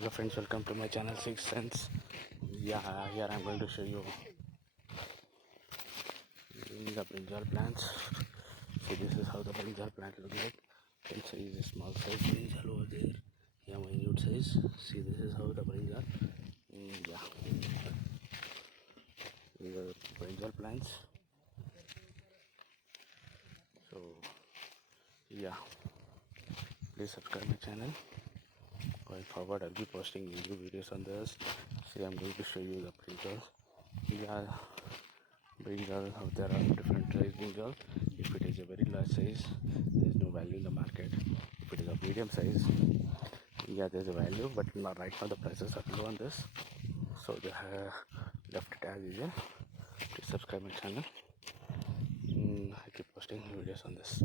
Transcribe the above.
Hello friends, welcome to my channel Six Sense. Yeah, here I'm going to show you the brinjal plants. So this is how the brinjal plant looks like. You can see the small size brinjal over there. Yeah, minute size. See, this is how the brinjal. Yeah, these are the brinjal plants. So yeah, please subscribe my channel. Going forward, I'll be posting new videos on this. See, I'm going to show you the brinjals. Yeah, brinjal, how there are different size brinjal. If it is a very large size, there is no value in the market. If it is a medium size, yeah, there's a value, but right now the prices are low on this, so they have left it as usual. Please subscribe my channel. I keep posting videos on this.